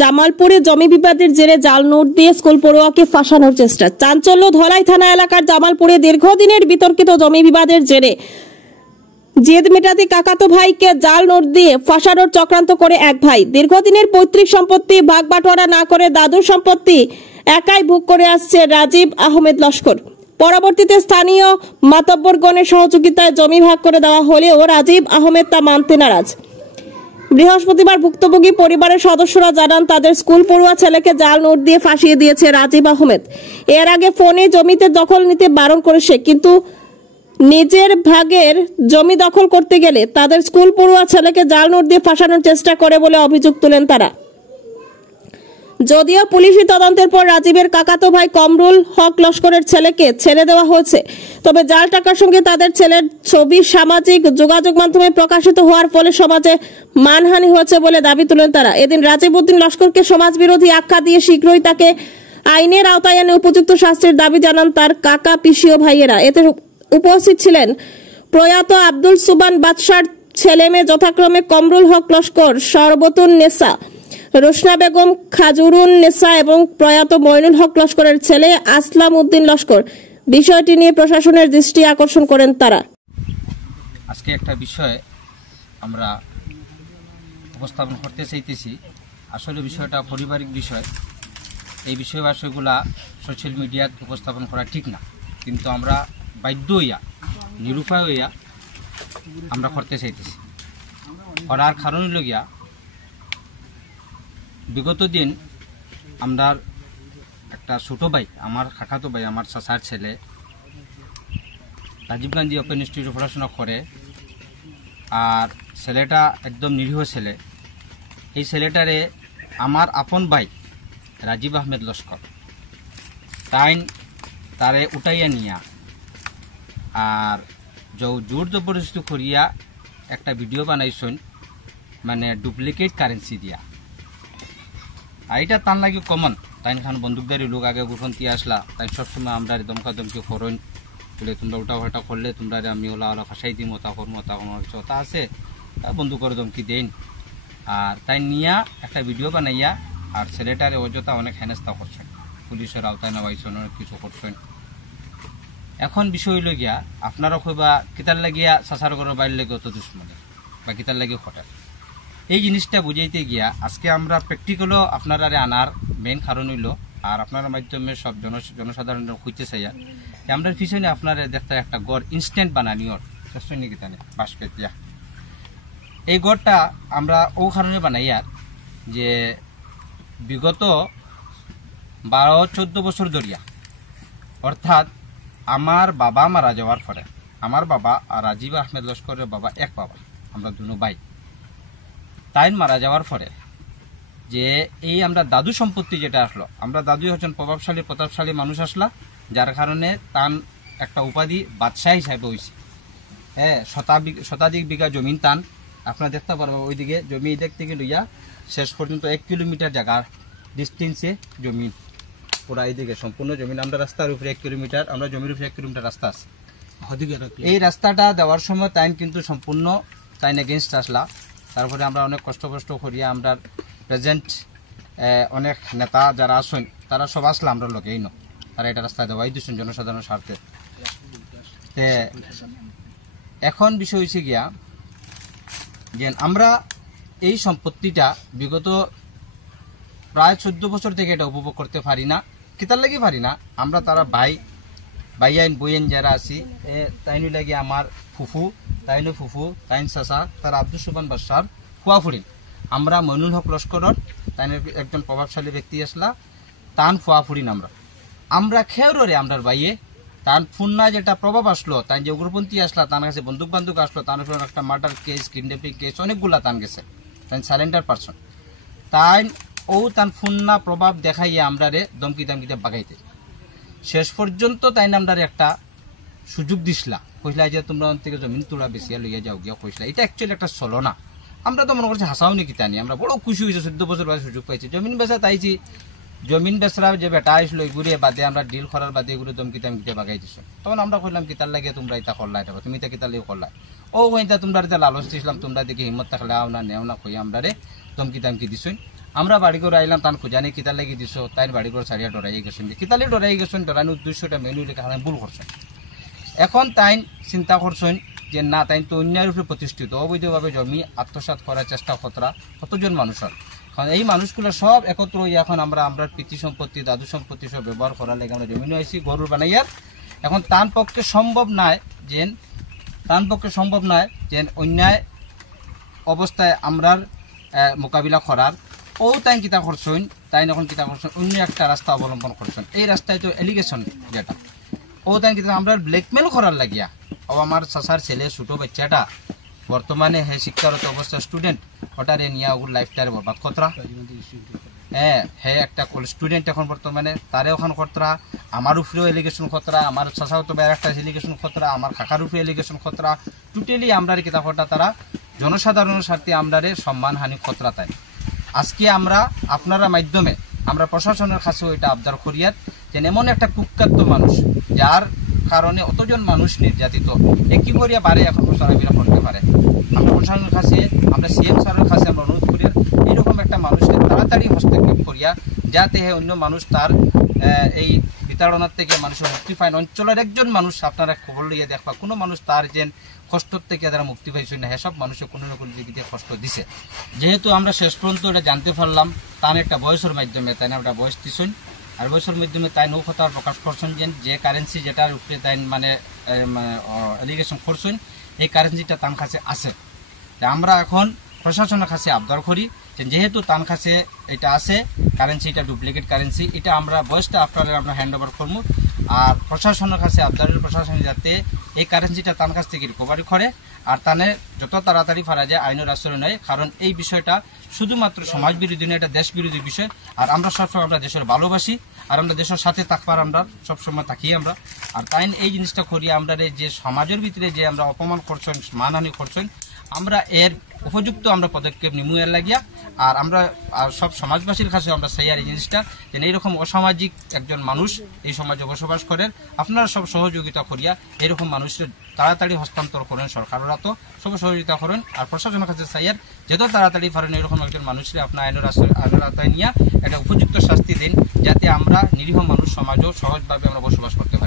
জামালপুরে জমি বিবাদের জেরে জাল নোট দিয়ে স্কুল পড়ুয়াকে ফাঁসানোর চেষ্টা। চাঞ্চল্য ধলাই থানা এলাকার জামালপুরে দীর্ঘদিনের বিতর্কিত জমি বিবাদের জেরে জেদ মেটাতে কাকাতো ভাইকে জাল নোট দিয়ে ফাঁসানোর চক্রান্ত করে এক ভাই। দীর্ঘদিনের পৈতৃক সম্পত্তি ভাগ বাটোয়ারা না করে দাদুর সম্পত্তি একাই ভোগ করে আসছে রাজীব আহমেদ লস্কর। পরবর্তীতে স্থানীয় মাতব্বরগণের সহযোগিতায় জমি ভাগ করে দেওয়া হলেও রাজীব আহমেদ তা মানতে নারাজ। বৃহস্পতিবার ভুক্তভোগী পরিবারের সদস্যরা জানান তাদের স্কুল পড়ুয়া ছেলেকে জাল নোট দিয়ে ফাঁসিয়ে দিয়েছে রাজীব আহমেদ। এর আগে ফোনে জমিতে দখল নিতে বারণ করেছে, কিন্তু নিজের ভাগের জমি দখল করতে গেলে তাদের স্কুল পড়ুয়া ছেলেকে জাল নোট দিয়ে ফাঁসানোর চেষ্টা করে বলে অভিযোগ তোলেন তারা। যদিও পুলিশি তদন্তের পর রাজীবের কাকাতো ভাই কমরুল হক লস্করের ছেলেকে ছেড়ে দেওয়া হয়েছে, তবে জাল টাকার সঙ্গে তাদের ছেলের ছবি সামাজিক যোগাযোগ মাধ্যমে প্রকাশিত হওয়ার ফলে সমাজে মানহানি হয়েছে বলে দাবি তোলেন তারা। এদিন রাজীব উদ্দিন লস্করকে সমাজবিরোধী আখ্যা দিয়ে শীঘ্রই তাকে আইনের আওতায় এনে উপযুক্ত শাস্তির দাবি জানান তার কাকা পিসি ও ভাইয়েরা। এতে উপস্থিত ছিলেন প্রয়াত আব্দুল সুবান বাদশার ছেলে মেয়ে যথাক্রমে কমরুল হক লস্কর, সরবতুন নেসা, রোশনা বেগম, খাজুরুন নেসা এবং প্রয়াত মইনুল হক লস্করের ছেলে আসলাম উদ্দিন লস্কর। বিষয়টি নিয়ে প্রশাসনের দৃষ্টি আকর্ষণ করেন তারা। আজকে একটা বিষয় আমরা উপস্থাপন করতে চাইতেছি। আসলে বিষয়টা পারিবারিক বিষয়। এই বিষয়গুলা সোশ্যাল মিডিয়াত উপস্থাপন করা ঠিক না, কিন্তু আমরা বাধ্য হইয়া নিরুপায় হইয়া আমরা করতে চাইতেছি। করার কারণ হইল গিয়া বিগত দিন আমরা একটা ছোট ভাই, আমার কাকাতো ভাই, আমার চাচার ছেলে রাজীব গান্ধী ওপেন ইনস্টিটিউটে পড়াশোনা করে। আর ছেলেটা একদম নিরীহ ছেলে। এই ছেলেটারে আমার আপন ভাই রাজীব আহমেদ লস্কর তারে উঠাইয়া নিয়া আর জোর জবরদস্তি করিয়া একটা ভিডিও বানাইছেন, মানে ডুপ্লিকেট কারেন্সি দিয়া। আর এটা তার লাগে কমন। তাই খান বন্দুকদারি লোক আগে গুফন্তি আসলা, তাই সবসময় আমরা দমকা দমকি করইন বলে তোমরা উল্টা ফাটা করলে তোমরা আমি ওলা ওলা ফাঁসাই দিই, মতা করবো তা কোনো কিছু তা আছে, বন্দুক করে দমকি দেন। আর তাই নিয়া একটা ভিডিও বানাইয়া আর ছেলেটারে অযথা অনেক হেনস্থা করছেন, পুলিশের আওতায় নেওয়াইছেন, অনেক কিছু করছেন। এখন বিষয় হইল গিয়া আপনারা কইবা কিতার লাগিয়া চাচার ঘরের বাইরে লেগে অত দুশ্মনের বা কিতার লাগে হঠাৎ এই জিনিসটা বুঝাইতে গিয়া আজকে আমরা প্র্যাকটিক্যালও আপনারা আনার মেইন কারণ হইল, আর আপনার মাধ্যমে সব জনসাধারণ হইতে চাইয়া আমরা পিছনে আপনারা দেখতে একটা গড় ইনস্ট্যান্ট বানানিওর চেষ্টা নিয়ে গেতানে বাস পেতিয়া। এই গড়টা আমরা ও কারণে বানাইয়ার যে বিগত 12-14 বছর ধরিয়া, অর্থাৎ আমার বাবা মারা যাওয়ার পরে, আমার বাবা আর রাজীব আহমেদ লস্করের বাবা এক বাবা, আমরা দুনো ভাই, তাই মারা যাওয়ার পরে যে এই আমরা দাদু সম্পত্তি যেটা আসলো, আমরা দাদু হচ্ছেন প্রতাপশালী মানুষ আসলা, যার কারণে তান একটা উপাধি বাদশাহ হিসাবে হয়েছে। হ্যাঁ, শতাধিক বিঘা জমিন তান আপনারা দেখতে পারবো। ওইদিকে জমি দিক থেকে লইয়া শেষ পর্যন্ত 1 কিলোমিটার জায়গার ডিস্টেন্সে জমি, পুরা এইদিকে সম্পূর্ণ জমিন। আমরা রাস্তার উপরে 1 কিলোমিটার, আমরা জমির উপরে 1 কিলোমিটার রাস্তা আছে। এই রাস্তাটা দেওয়ার সময় তাই কিন্তু সম্পূর্ণ তাই এগেনস্ট আসলা। তারপরে আমরা অনেক কষ্ট করিয়া আমরা প্রেজেন্ট অনেক নেতা যারা আসেন তারা সব আসলা আমরা লোকেই ন, তারা এটা রাস্তা দেওয়াই দিচ্ছেন জনসাধারণের স্বার্থে। এখন বিষয় হয়েছে গিয়া যে আমরা এই সম্পত্তিটা বিগত প্রায় 14 বছর থেকে এটা উপভোগ করতে পারি না। কিতার লাগে পারি না, আমরা তারা ভাইয়াইন বইয়েন যারা আছি তাইনু লাগে আমার ফুফু, তাইন চাচা, তার আব্দুল সুবান বাদশার ফুয়া ফুরিন। আমরা মইনুল হক লস্করর তাই একজন প্রভাবশালী ব্যক্তি আসলা, তান ফুয়া ফুরিন। আমরা খেয়রে আমরা ভাইয়ে তার ফুন্না যেটা প্রভাব আসলো, তাই যে উগ্রপন্থী আসলা, তার কাছে বন্দুক আসলো, তার উপর একটা মার্ডার কেস, কিডন্যাপিং কেস অনেকগুলা তান গেছে, তাই সাইলেন্টার পারসন। তাই ও তার ফুন্না প্রভাব দেখাইয়া আমরা দমকিতে বাগাইতে শেষ পর্যন্ত তাই আমরা একটা সুযোগ দিসলা, কইলা যে তোমরা থেকে জমিন তোলা বেশিয়া লইয়া যাও গিয়া কইসলা। এটা অ্যাকচুয়ালি একটা চলো না। আমরা তো মনে করছি হাসাও নাকি তা নিয়ে আমরা বড় খুশি হয়েছি, 14 বছর বাদে সুযোগ পাইছি জমিন বেচা। তাইছি জমিন বেচরা যে বেটা আসলো এগুলো বাদে আমরা ডিল করার বাদে এগুলো দমকিতে বাগাই দিছো। তখন আমরা কইলাম কিতার লাগে তোমরা এটা করলা, এটা তুমি এটা কিতার লাগে করলা। ও কইতা তোমরা এটা লালচ দিছিলাম, তোমরা দেখি হিম্মত থাকলে আও না নেও না কই আমরা দমকি দিছুন। আমরা বাড়ি করে আইলাম তান খুঁজানি কিতার লাগি দিছো তাই বাড়ি করে ছাড়িয়া ডরাই গেছেন কিতালে ডরাই গেছেন ডরানোর উদ্দেশ্যটা মেনুলি কারণে ভুল করছেন এখন তাই চিন্তা করছেন যে না তাই তো অন্যায়ের উপরে প্রতিষ্ঠিত অবৈধভাবে জমি আত্মসাৎ করার চেষ্টা কতজন মানুষের কারণ এই মানুষগুলো সব একত্র হয়ে এখন আমরা পিতৃ সম্পত্তি দাদু সম্পত্তি সব ব্যবহার করার লাগে আমরা জমি নিয়েছি গরুর বানাইয়ার এখন তার পক্ষে সম্ভব নয় যে অন্যায় অবস্থায় আমরার মোকাবিলা করার ও তাই কিতা করছেন তাই এখন কিতা করছেন অন্য একটা রাস্তা অবলম্বন করছেন এই রাস্তায় তো এলিগেশন যেটা ও তাই কিতা আমরা ব্ল্যাকমেল করার লাগিয়া ও আমার চাচার ছেলে ছোট বাচ্চাটা বর্তমানে হে শিক্ষারত অবস্থা স্টুডেন্ট ওটারে নিয়ে ওর লাইফটারে বরবাদ কতরা হে একটা স্টুডেন্ট এখন বর্তমানে তারে ওখান খতরা আমার উপরেও এলিগেশন খতরা আমার চাচাও তো একটা এলিগেশন খতরা আমার কাকার উপরে এলিগেশন খতরা টোটালি আমরা কিতাবটা তারা জনসাধারণের স্বার্থে আমরারে সম্মানহানি খতরা তাই আজকে আমরা আপনারা মাধ্যমে আমরা প্রশাসনের কাছেও এটা আবদার করিয়ার যে এমন একটা কুখ্যাত মানুষ যার কারণে অতজন মানুষ নির্যাতিত একই করিয়া বারে এখন চলাফেরা করতে পারে আমরা প্রশাসনের কাছে আমরা সিএম স্যারের কাছে আমরা অনুরোধ করি এইরকম একটা মানুষকে তাড়াতাড়ি হস্তক্ষেপ করিয়া যাতে অন্য মানুষ তার এই বিতাড়নার থেকে মানুষের মুক্তি পায় অঞ্চলের একজন মানুষ আপনারা খবর লইয়া দেখবা কোনো মানুষ তার যে কষ্ট থেকে যারা মুক্তি পাইছে না সেসব মানুষের কোনো না কোনো দিকে কষ্ট দিছে যেহেতু আমরা শেষ পর্যন্ত এটা জানতে পারলাম তার একটা বয়সের মাধ্যমে তাই না একটা বয়স দিছেন আর বয়সের মাধ্যমে তাই নৌকথা প্রকাশ করছেন যে কারেন্সি যেটার উপরে তাই মানে এলিগেশন করছেন এই কারেন্সিটা তার কাছে আছে আমরা এখন প্রশাসনের কাছে আবদার করি যেহেতু তার কাছে এটা আছে কারেন্সি এটা ডুপ্লিকেট কারেন্সি এটা আমরা বয়সটা আপনারা আমরা হ্যান্ড ওভার করবো আর প্রশাসনের কাছে আবদারের প্রশাসন যাতে এই কারেন্সিটা তার কাছ থেকে রিকভারি করে আর তানে যত তাড়াতাড়ি পারা যায় আইনের আশ্রয় নেয় কারণ এই বিষয়টা শুধুমাত্র সমাজ বিরোধী নয় এটা দেশ বিরোধী বিষয় আর আমরা সবসময় আমরা দেশের ভালোবাসি আর আমরা দেশের সাথে থাকবার আমরা সবসময় থাকি আমরা আর তাই এই জিনিসটা করি আমরা যে সমাজের ভিতরে যে আমরা অপমান করছেন মানহানি করছেন আমরা এর উপযুক্ত আমরা পদক্ষেপ নিমু এর লাগিয়া আর আমরা সব সমাজবাসীর কাছে আমরা চাই আর এই জিনিসটা যে এইরকম অসামাজিক একজন মানুষ এই সমাজে বসবাস করেন আপনারা সব সহযোগিতা করিয়া এইরকম মানুষের তাড়াতাড়ি হস্তান্তর করেন সরকারেরা তো সব সহযোগিতা করেন আর প্রশাসনের কাছে চাই আর যত তাড়াতাড়ি পারেন এরকম একজন মানুষের আপনার আইনের আওতায় নিয়ে একটা উপযুক্ত শাস্তি দিন যাতে আমরা নিরীহ মানুষ সমাজেও সহজভাবে আমরা বসবাস করতে পারি।